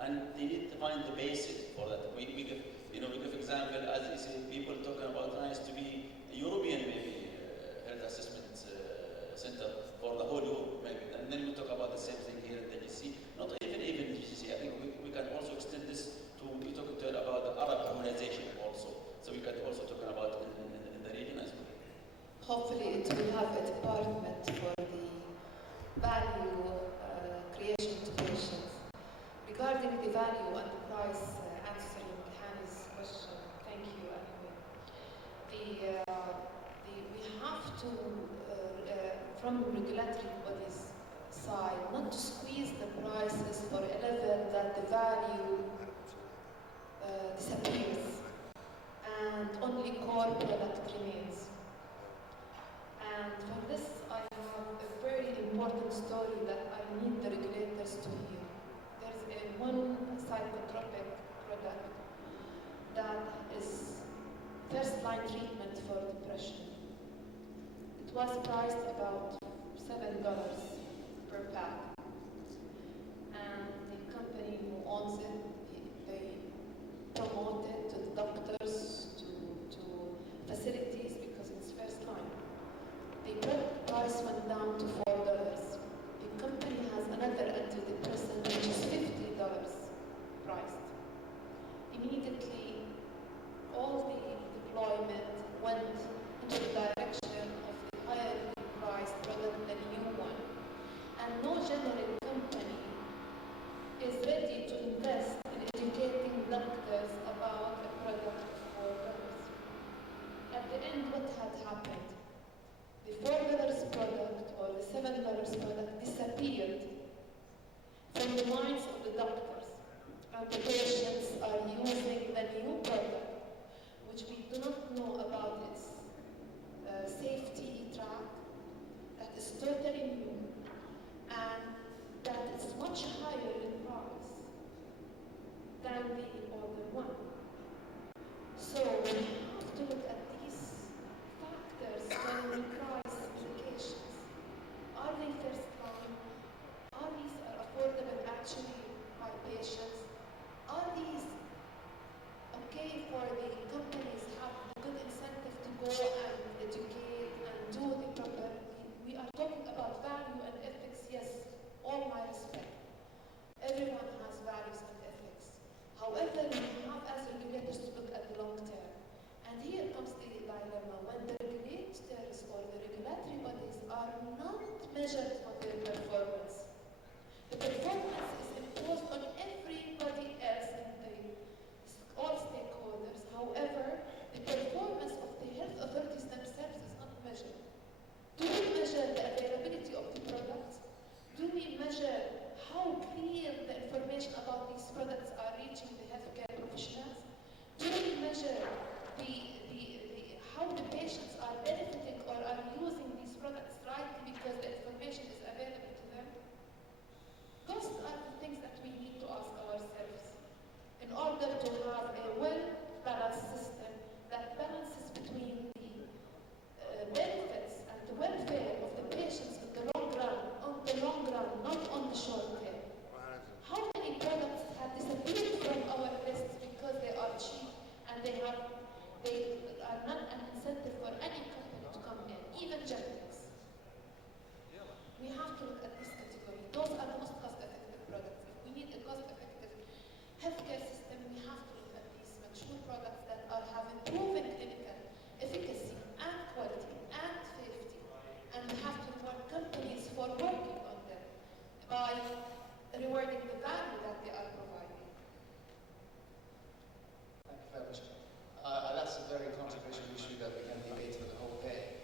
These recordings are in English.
and they need to find the basis for that. We give, we give example, as you see, people talking about rice to be a European maybe health assessment center for the whole Europe maybe, and then we talk about the same thing here in the GCC. Not even GCC. I think we can also extend this to we talk about the Arab harmonization also. So we can also talk about in the region as well. Hopefully, it will have a department for the value creation to patients. Regarding the value and the price, answering Hani's question, thank you anyway. We have to, from regulatory bodies side, not to squeeze the prices for a level that the value disappears and only core product remains. And for this, I have a very important story that I need the regulators to hear. There's one psychotropic product that is first-line treatment for depression. It was priced about $7 per pack. And the company who owns it, they promote it to the doctors, to facilities, because it's first line. The price went down to $4. The company has another antidepressant which is $50 priced. Immediately, all the deployment went into the direction of the higher priced product, the new one. And no generic company is ready to invest in educating doctors about a product of $4. At the end, what had happened? The $4 product or the $7 product disappeared from the minds of the doctors, and the patients are using the new product, which we do not know about its safety track, that is totally new, and that is much higher in price than the other one. So we have to look at these factors when we price medications. Are they first line? Are these affordable actually by patients? Are these okay for the companies have the good incentive to go and educate and do the proper? We are talking about value and ethics, yes, all my respect. Everyone has values and ethics. However, we have as regulators to look at the long term. And here comes the dilemma. When the regulators or the regulatory bodies are not measured for their performance, the performance is imposed on everybody else and all stakeholders. However, the performance of the health authorities themselves is not measured. Do we measure the availability of the products? Do we measure how clear the information about these products are reaching the healthcare professionals? Do we measure how the patients are benefiting or are using these products rightly because the information is available to them? Those are the things that we need to ask ourselves in order to have a well-balanced system that balances between the benefits and the welfare of the patients in the long run, not on the short term. How many products have disappeared from our lists because they are cheap and they are not an incentive for any company to come in, even generics? We have to look at this category. Those are the most cost-effective products. If we need a cost-effective healthcare system, we have to look at these mature products that are having proven clinical efficacy and quality and safety. And we have to reward companies for working on them by rewarding the value that they are providing. Thank you very much. That's a very controversial issue that we can debate for the whole day.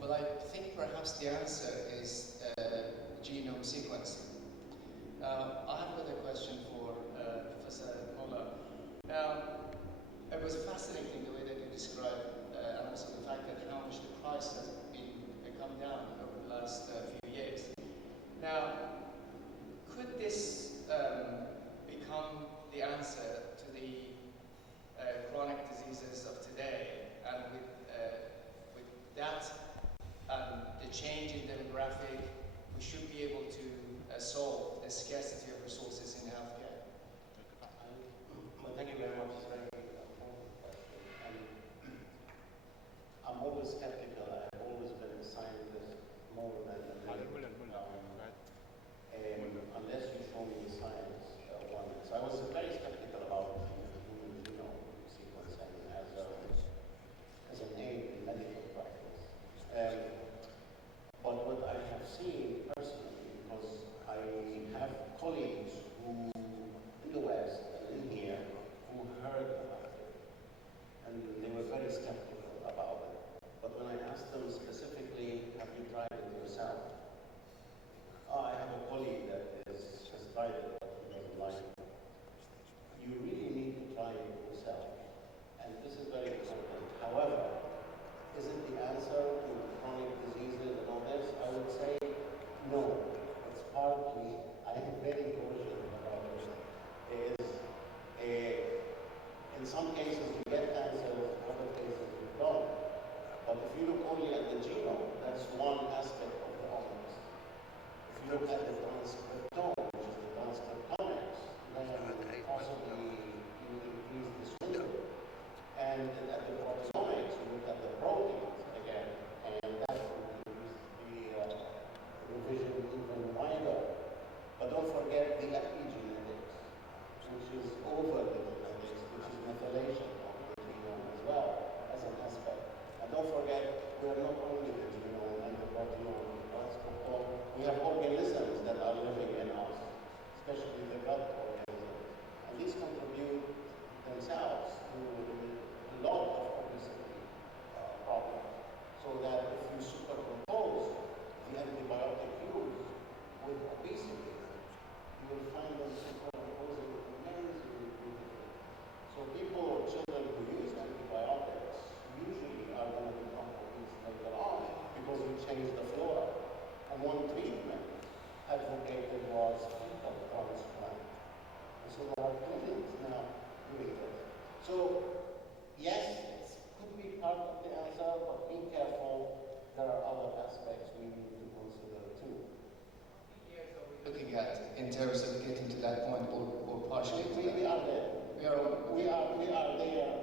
Well, I think perhaps the answer is genome sequencing. I have another question for Professor Molla. Now, it was fascinating the way that you partially. We are there. We are. We are there.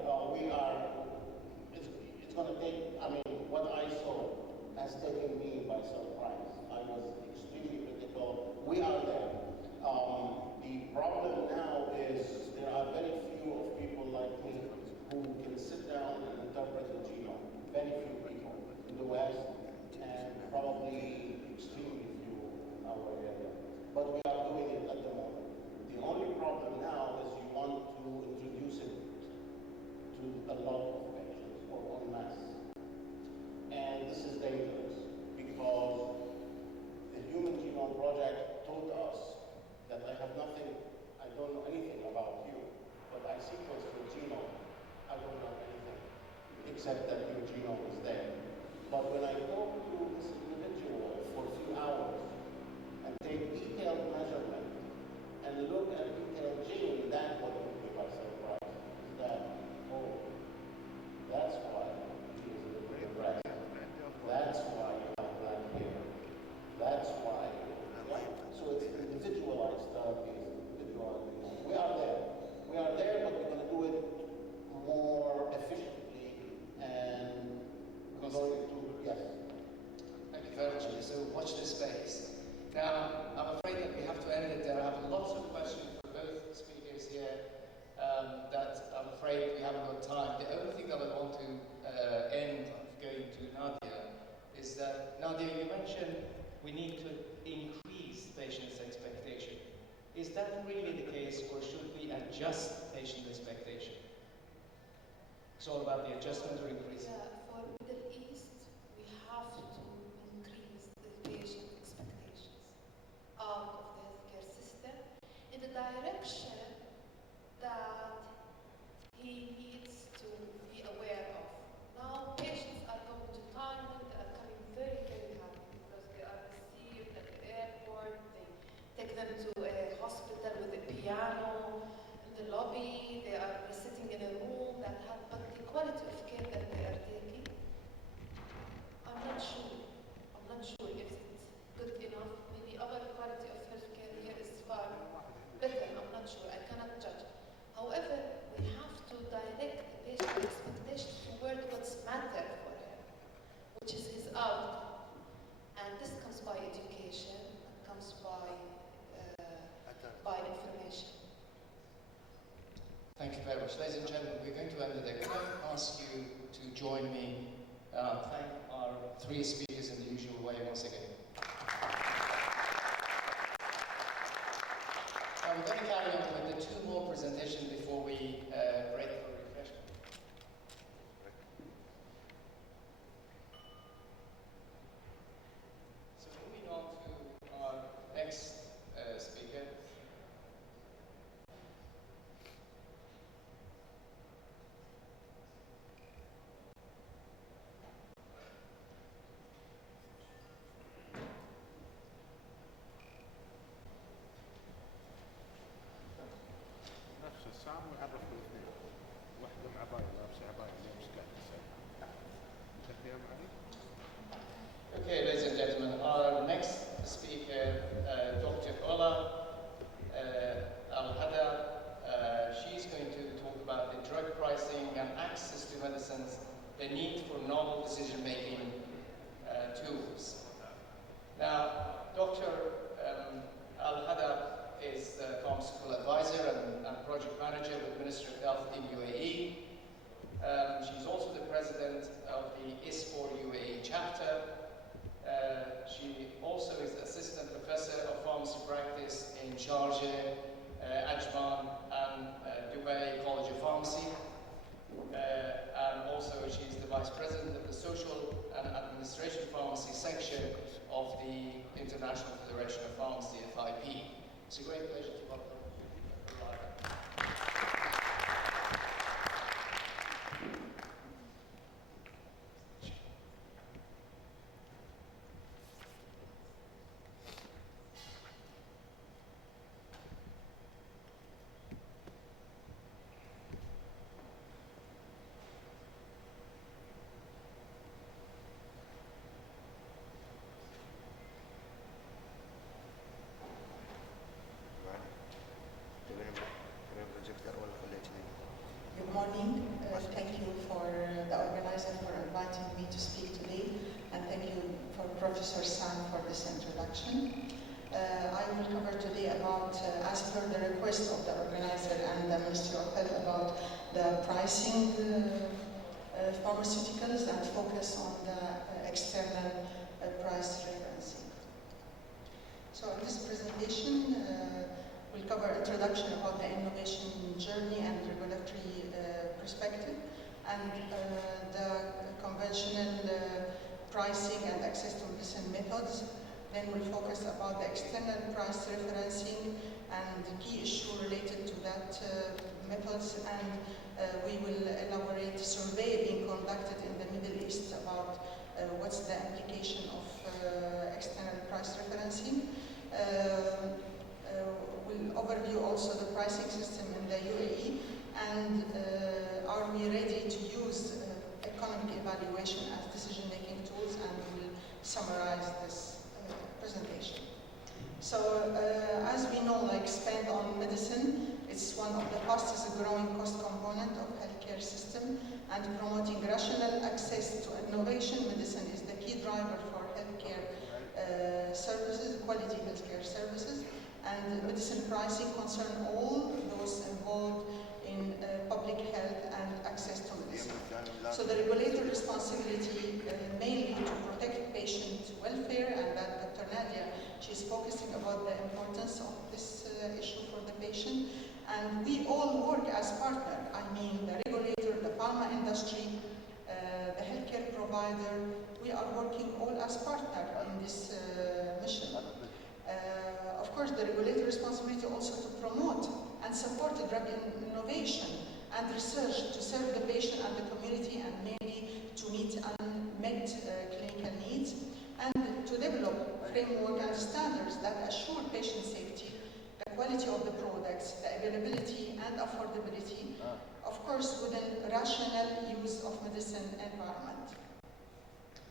It's going to take. I mean, what I saw has taken me by surprise. I was extremely critical. We are there. The problem now is there are very few of people like me who can sit down and interpret the genome. Very few people in the West, and probably extremely few in our area. But we are doing it at the moment. The only problem now is you want to introduce it to a lot of patients or en masse. And this is dangerous because the Human Genome Project taught us that I have nothing, I don't know anything about you, but I sequence your genome. I don't know anything except that your genome is there. But when I talk to this individual for a few hours and take detailed measurement and look at detailed gene, that's what took me by surprise. Is that, oh, that's why he is a little depressed. That's why you have black hair. That's why. Yeah? So it's individualized therapy. Individualized. We are there. We are there, but we're going to do it more efficiently and we're going to, yes. Thank you very much. So watch this space. Now, I'm afraid that we have to end it there. I have lots of questions for both speakers here that I'm afraid we haven't got time. The only thing that I want to end going to Nadia is that, Nadia, you mentioned we need to increase patients' expectation. Is that really the case, or should we adjust patient expectation? It's all about the adjustment or increase. Yeah, for Middle East, we have to increase the patient expectations out of the healthcare system in the direction that he needs to be aware of. Now, patients are going to Thailand, they are coming very, very happy because they are received at the airport, they take them to a hospital with a piano in the lobby, they are sitting in a room that has, but the quality of care that they are taking, I'm not sure. I'm not sure if it's good enough. Maybe our quality of healthcare here is far better. I'm not sure. I cannot judge. However, we have to direct the patient expectations toward what's matter for him, which is his outcome. And this comes by education, and comes by information. Thank you very much. Ladies and gentlemen, we're going to end it there. Can I ask you to join me, thank our three speakers in the usual way once again. Now we're going to carry on with the two more presentations before we break for refreshment. So moving on to our next speaker. نفس الساعة ويعرفوا الاثنين واحدة بعباية لابسة عباية اليوم مش قاعد تسأل تحية معي. Okay, ladies and gentlemen, our next speaker, Dr. Ola Al-Hada, she's going to talk about the drug pricing and access to medicines, the need for novel decision-making tools. Now, Dr. Al-Hada is a pharmaceutical advisor and project manager with Ministry of Health in UAE. She's also the president of the ISPOR UAE chapter. She also is assistant professor of pharmacy practice in Sharjah, Ajman, and Dubai College of Pharmacy. And also she's the vice president of the Social and Administration Pharmacy section of the International Federation of Pharmacy, FIP. It's a great pleasure to welcome her. Good morning. Thank you for the organizer for inviting me to speak today, and thank you for Professor Sam for this introduction. I will cover today about, as per the request of the organizer and the Ministry of Health, about the pricing pharmaceuticals and focus on the external price referencing. So in this presentation, we'll cover introduction about the innovation journey and regulatory perspective, and the conventional pricing and access to medicine methods. Then we'll focus about the external price referencing and the key issue related to that methods, and we will elaborate survey being conducted in the Middle East about what's the implication of external price referencing. We'll overview also the pricing system in the UAE, and are we ready to use economic evaluation as decision-making tools, and we'll summarize this presentation. So as we know, like spend on medicine, it's one of the fastest growing cost component of healthcare system, and promoting rational access to innovation medicine is the key driver for healthcare services, quality healthcare services, and medicine pricing concern all those involved in public health and access to medicine. So the regulator responsibility mainly to protect patient welfare, and that Dr. Nadia, she's focusing about the importance of this issue for the patient. And we all work as partner. I mean, the regulator, the pharma industry, the healthcare provider, we are working all as partner in this mission. Of course, the regulator responsibility also to promote and support the drug innovation and research to serve the patient and the community, and mainly to meet unmet clinical needs, and to develop framework and standards that assure patient safety, the quality of the products, the availability and affordability, of course within rational use of medicine environment.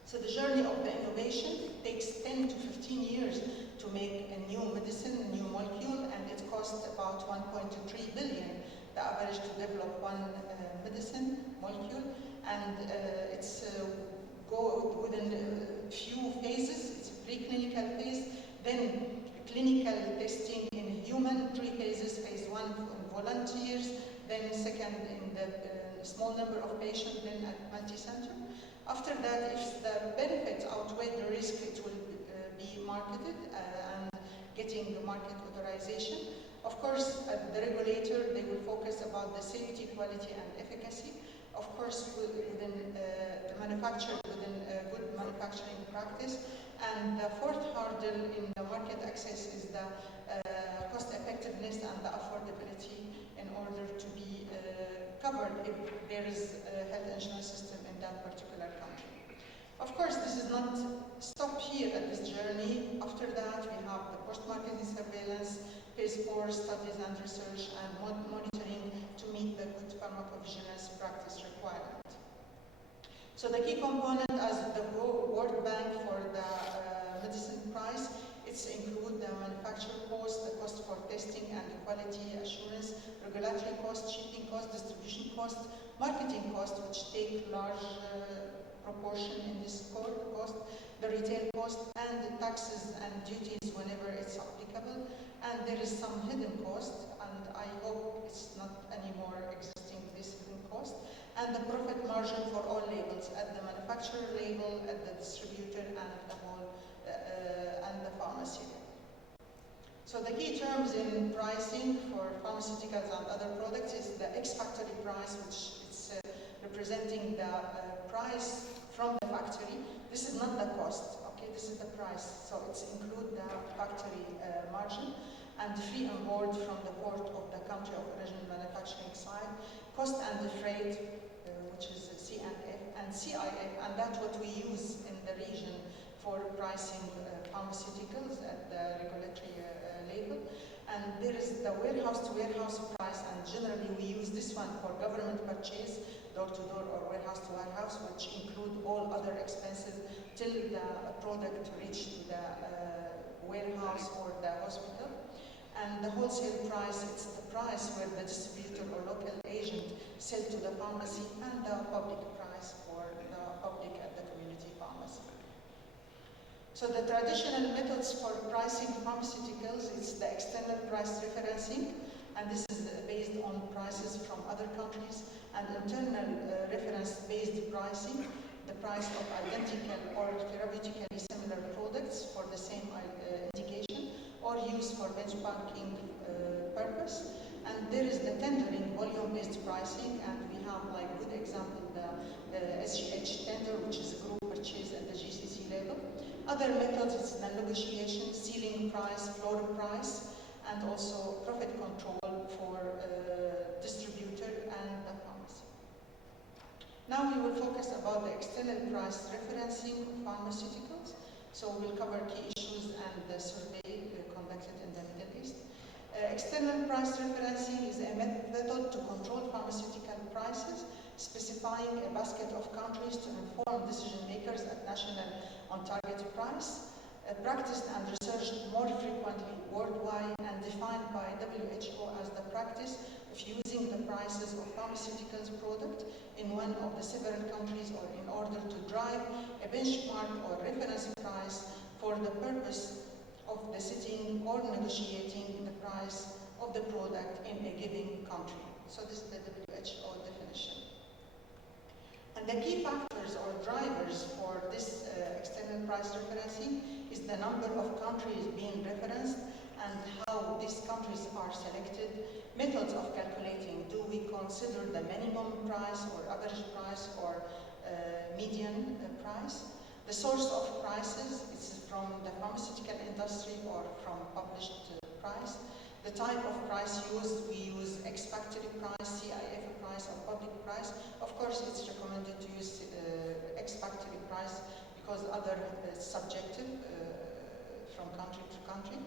So the journey of the innovation takes 10 to 15 years to make a new medicine, a new molecule, and it costs about 1.3 billion, the average to develop one medicine molecule, and it's go within a few phases. It's a preclinical phase, then clinical testing in human, 3 phases, phase 1 in volunteers, then second in the small number of patients, then at multi-center. After that, if the benefits outweigh the risk, it will be marketed and getting the market authorization. Of course, the regulator, they will focus about the safety, quality, and efficacy. Of course, within the manufacturer, within good manufacturing practice. And the fourth hurdle in the market access is the cost effectiveness and the affordability in order to be covered if there is a health insurance system in that particular country. Of course, this is not stopped here at this journey. After that, we have the post-marketing surveillance, phase 4 studies and research, and monitoring to meet the good pharmacovigilance practice requirement. So the key component as the World Bank for the medicine price, it's include the manufacturer cost, the cost for testing and the quality assurance, regulatory cost, shipping cost, distribution cost, marketing cost, which take large proportion in this cost, the retail cost, and the taxes and duties whenever it's applicable. And there is some hidden cost, and I hope it's not anymore existing, this hidden cost. And the profit margin for all labels, at the manufacturer label, at the distributor, and the whole, and the pharmacy. So the key terms in pricing for pharmaceuticals and other products is the ex-factory price, which is representing the price from the factory. This is not the cost, okay? This is the price. So it's include the factory margin, and free on board from the port of the country of original manufacturing site, cost and the freight, which is C&F, and CIF, and that's what we use in the region for pricing pharmaceuticals at the regulatory label. And there is the warehouse-to-warehouse price, and generally we use this one for government purchase, door-to-door or warehouse-to-warehouse, which include all other expenses till the product reach to the warehouse or the hospital. And the wholesale price, it's the price price where the distributor or local agent sell to the pharmacy, and the public price for the public at the community pharmacy. So the traditional methods for pricing pharmaceuticals is the external price referencing, and this is based on prices from other countries, and internal reference-based pricing, the price of identical or therapeutically similar products for the same indication or used for benchmarking purpose. And there is the tendering volume-based pricing, and we have like good example the SGH tender, which is a group purchase at the GCC level. Other methods is the negotiation, ceiling price, floor price, and also profit control for distributor and the pharmacy. Now we will focus about the external price referencing of pharmaceuticals. So we'll cover key issues and the survey conducted in the Middle East. External price referencing is a method to control pharmaceutical prices, specifying a basket of countries to inform decision makers at national on target price, practiced and researched more frequently worldwide and defined by WHO as the practice of using the prices of pharmaceuticals product in one of the several countries or in order to drive a benchmark or reference price for the purpose of the setting or negotiating the price of the product in a given country. So this is the WHO definition. And the key factors or drivers for this external price referencing is the number of countries being referenced and how these countries are selected, methods of calculating, do we consider the minimum price or average price or median price, the source of prices, is from the pharmaceutical industry or from published price, the type of price used, we use ex-factory price, CIF price, or public price. Of course, it's recommended to use ex-factory price because other subjective from country to country.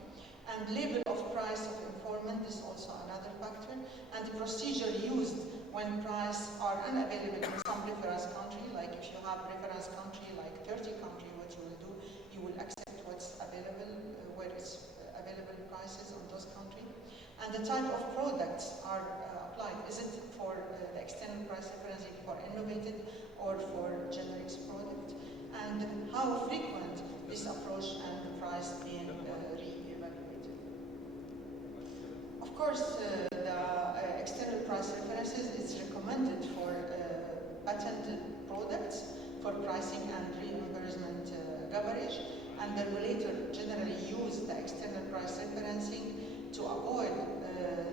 And label of price of informant is also another factor. And the procedure used when prices are unavailable in some reference country, like if you have reference country like 30 country, what you will do, you will accept what's available, where it's available prices on those countries. And the type of products are applied. Is it for the external price referencing for innovative or for generics product? And how frequent this approach and the price being re-evaluated. Of course, the external price references is recommended for patented products for pricing and reimbursement coverage, and the regulator generally use the external price referencing to avoid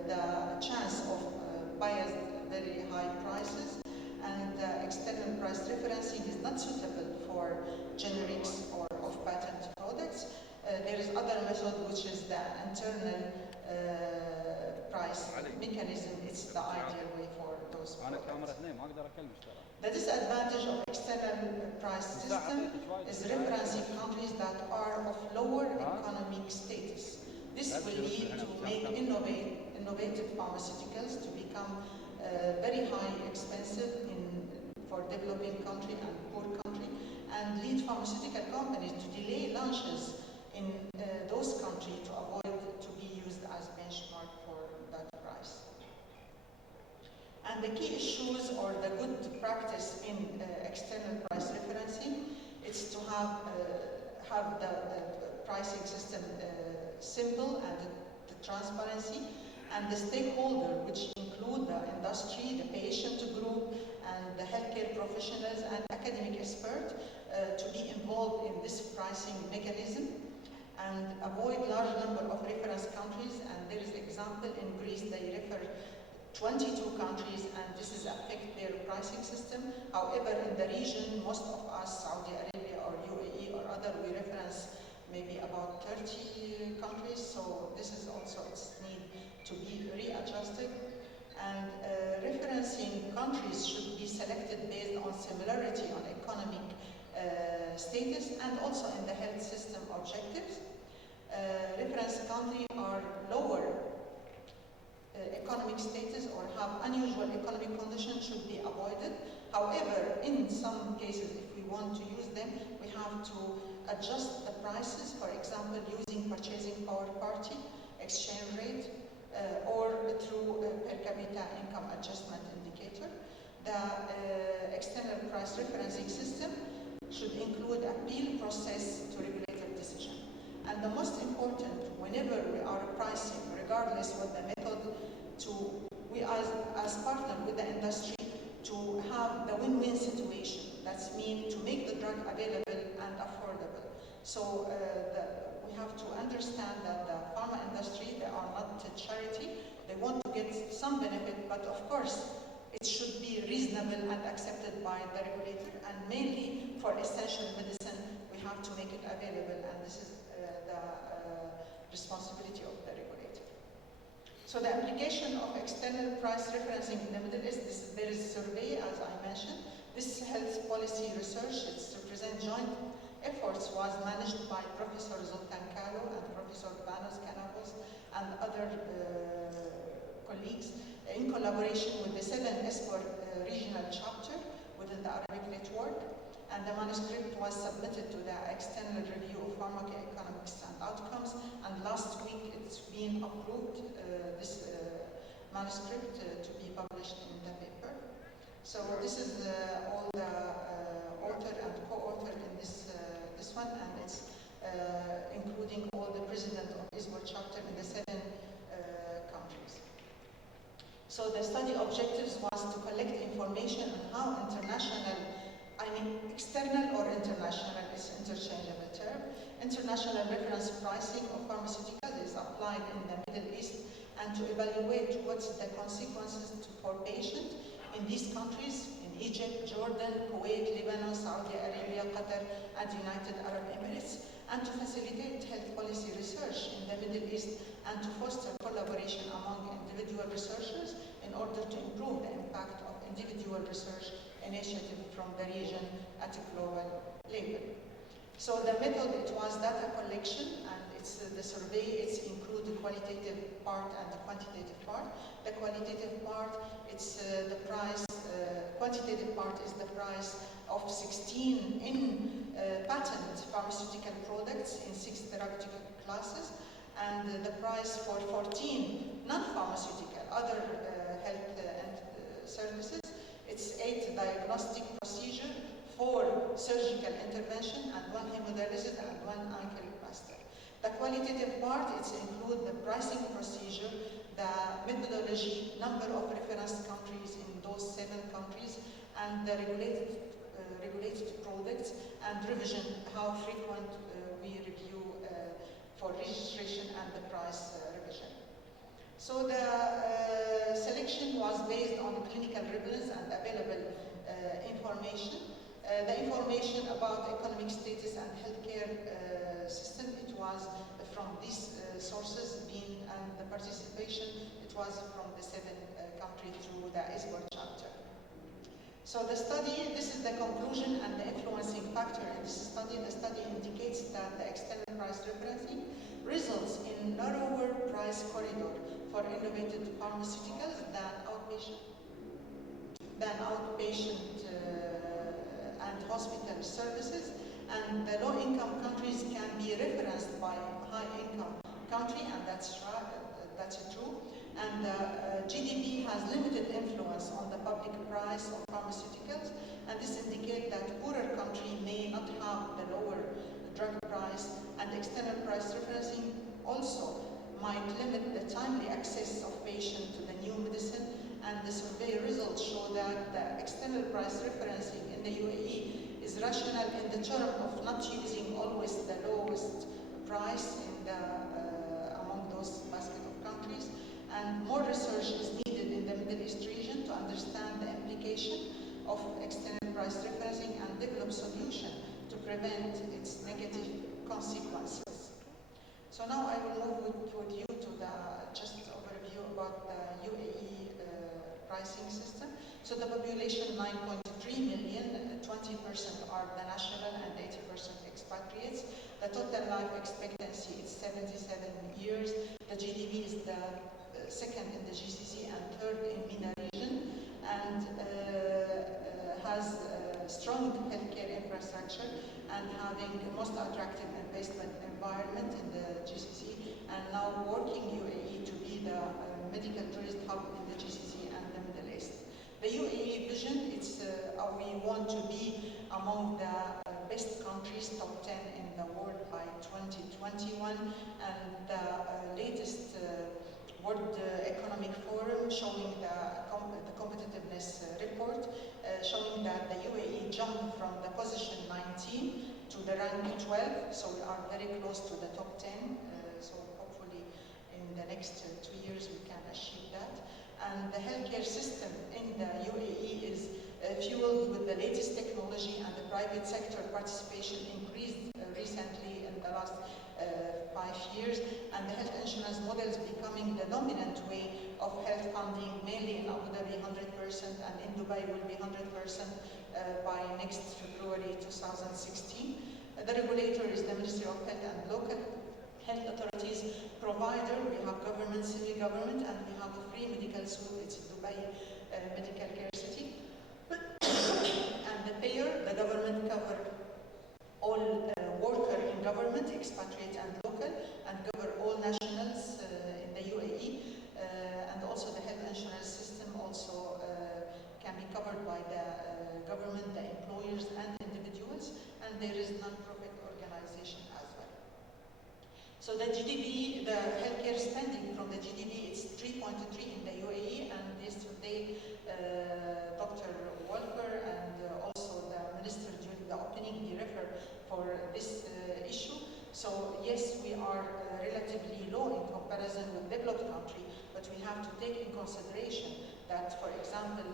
the chance of biased very high prices, and external price referencing is not suitable for generics or off-patent products. There is other method which is the internal price mechanism. It's the ideal way for those products. The disadvantage of external price system is referencing countries that are of lower economic status. This will lead to make innovative pharmaceuticals to become very high expensive for developing country and poor country, and lead pharmaceutical companies to delay launches in those countries to avoid to be used as benchmark for that price. And the key issues or the good practice in external price referencing is to have the pricing system simple and the transparency, and the stakeholder, which include the industry, the patient group, and the healthcare professionals and academic experts to be involved in this pricing mechanism, and avoid large number of reference countries. And there is example in Greece, they refer 22 countries, and this is affect their pricing system. However, in the region, most of us, Saudi Arabia or UAE or other, we reference maybe about 30 countries, so this is also its need to be readjusted. And referencing countries should be selected based on similarity on economic status and also in the health system objectives. Reference countries are lower economic status or have unusual economic conditions should be avoided. However, in some cases, if we want to use them, we have to adjust the prices, for example, using purchasing power parity, exchange rate, or through the external price referencing system should include appeal process to regulator decision. And the most important, whenever we are pricing, regardless what the method, we as partner with the industry to have the win-win situation. That's mean to make the drug available and affordable. So we have to understand that the pharma industry, they are not a charity. They want to get some benefit, but of course, it should be reasonable and accepted by the regulator. And mainly for essential medicine, we have to make it available, and this is the responsibility of the regulator. So the application of external price referencing in the Middle East, there is a survey, as I mentioned. This health policy research, it's represent joint efforts, was managed by Professor Zoltan Kalo and Professor Panos Kanavos and other colleagues in collaboration with the 7 ESPOR regional chapter within the Arabic network. And the manuscript was submitted to the external review of pharmacoeconomics and outcomes. And last week it's been approved, this manuscript to be published in the paper. So this is all the author and co-author in this one, and it's including all the president of ESPOR chapter in the 7 countries. So the study objectives was to collect information on how external or international is interchangeable term. International reference pricing of pharmaceuticals is applied in the Middle East, and to evaluate what's the consequences for patients in these countries, in Egypt, Jordan, Kuwait, Lebanon, Saudi Arabia, Qatar, and United Arab Emirates, and to facilitate health policy research in the Middle East and to foster collaboration among individual researchers in order to improve the impact of individual research initiative from the region at a global level. So the method, it was data collection, and it's the survey, it's include the qualitative part and the quantitative part. The qualitative part, it's the price, quantitative part is the price of 16 patent pharmaceutical products in 6 therapeutic classes, and the price for 14 non-pharmaceutical, other health services. It's 8 diagnostic procedure, 4 surgical intervention, and 1 hemodialysis and 1 ankle plaster. The qualitative part, it includes the pricing procedure, the methodology, number of reference countries in those 7 countries, and the regulated products, and revision, how frequent we review for registration and the price revision. So the selection was based on clinical relevance and available information. The information about economic status and healthcare system, it was from these sources and the participation, it was from the 7 countries through the ESPOR chapter. So the study, this is the conclusion and the influencing factor in this study. The study indicates that the external price referencing results in narrower price corridor for innovative pharmaceuticals than outpatient and hospital services, and the low-income countries can be referenced by high-income country, and that's right, that's true. And GDP has limited influence on the public price of pharmaceuticals, and this indicates that poorer country may not have the lower drug price, and external price referencing also might limit the timely access of patients to the new medicine. And the survey results show that the external price referencing in the UAE is rational in the term of not using always the lowest price in the, among those basket of countries. And more research is needed in the Middle East region to understand the implication of external price referencing and develop solution to prevent its negative consequences. So now I will move with you to the just overview about the UAE pricing system. So the population 9.3 million, 20% are the national and 80% expatriates. The total life expectancy is 77 years. The GDP is the second in the GCC and third in MENA region, and has strong healthcare infrastructure and having the most attractive investment environment in the GCC, and now working UAE to be the medical tourist hub in the GCC and the Middle East. The UAE vision, we want to be among the best countries, top 10 in the world by 2021, and the latest World Economic Forum showing the competitiveness report, showing that the UAE jumped from the position 19 to the rank 12, so we are very close to the top 10, so hopefully in the next 2 years we can achieve that. And the healthcare system in the UAE is fueled with the latest technology, and the private sector participation increased recently in the last 5 years, and the health insurance model is becoming the dominant way of health funding, mainly in Abu Dhabi 100%, and in Dubai will be 100% by next February 2016. The regulator is the Ministry of Health and local health authorities. Provider, we have government, semi-government, and we have a free medical suite, it's Dubai Medical Care City. And the payer, the government cover all worker in government, expatriate and local, and cover all nationals in the UAE. And also the health insurance system also can be covered by the government, the employers and individuals, and there is non-profit organization as well. So the GDP, the healthcare spending from the GDP, it's 3.3 in the UAE, and yesterday Dr. Walker and also the minister during the opening, he referred for this issue. So yes, we are relatively low in comparison with developed country, but we have to take in consideration that, for example,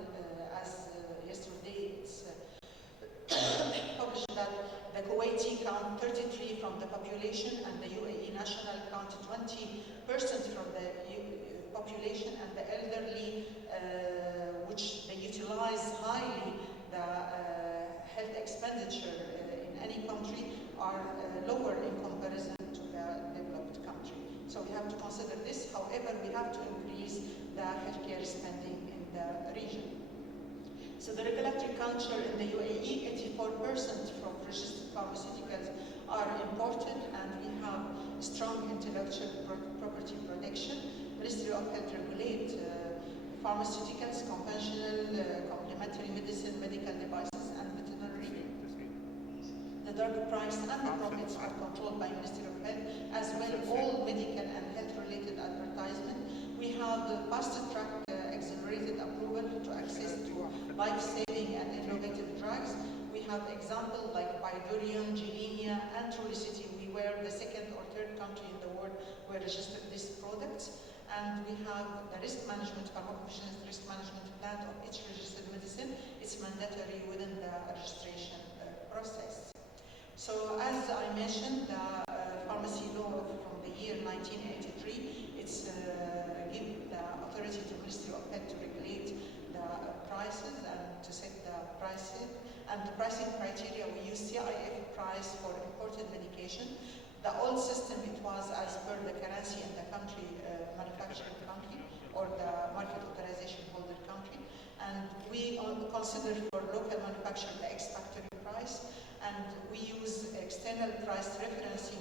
as yesterday it's published that the Kuwaiti count 33 from the population, and the UAE national count 20% from the population, and the elderly, which they utilize highly the health expenditure in any country, are lower in comparison to the developed country. So we have to consider this. However, we have to increase the healthcare spending in the region. So the regulatory culture in the UAE, 84% from registered pharmaceuticals are imported, and we have strong intellectual property protection. Ministry of Health regulate pharmaceuticals, conventional, complementary medicine, medical devices, and veterinary. The drug price and the profits are controlled by Ministry of Health, as well all medical and health-related advertisement. We have the fast-track accelerated approval to access to life-saving and innovative drugs. We have examples like Bidurion, Gilenya, and Trulicity. We were the second or third country in the world where registered these products. And we have the risk management, pharmacovigilance risk management plan of each registered medicine. It's mandatory within the registration process. So as I mentioned, the pharmacy law from the year 1983, it's give the authority to Ministry of Health to regulate the prices and to set the prices. And the pricing criteria, we use CIF price for imported medication. The old system, it was as per the currency in the country, manufacturing country, or the market authorization holder country. And we consider for local manufacturer the ex-factory price, and we use external price referencing